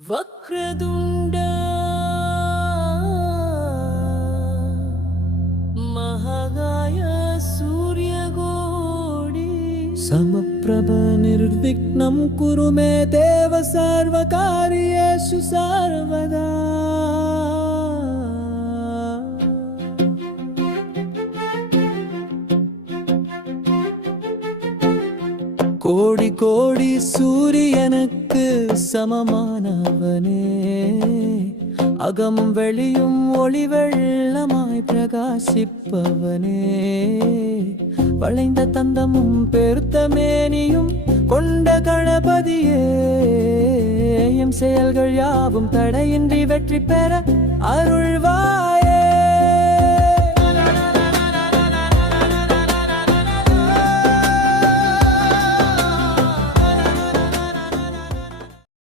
వక్రదుండ మహగాయ సూర్యగోడి. సమప్రభ నిర్విఘ్నం కురు మే దేవ సర్వకార్యేషు సర్వదా. கோடி கோடி சூரியனுக்கு சமமானவனே. அகம் வெளியும் ஒளி வெள்ளமாய் பிரகாசிப்பவனே. வளைந்த தந்தமும் பெருத்த மேனியும் கொண்ட கணபதியே. எம் செயல்கள் யாவும் தடையின்றி வெற்றி பெற அருள்வாய்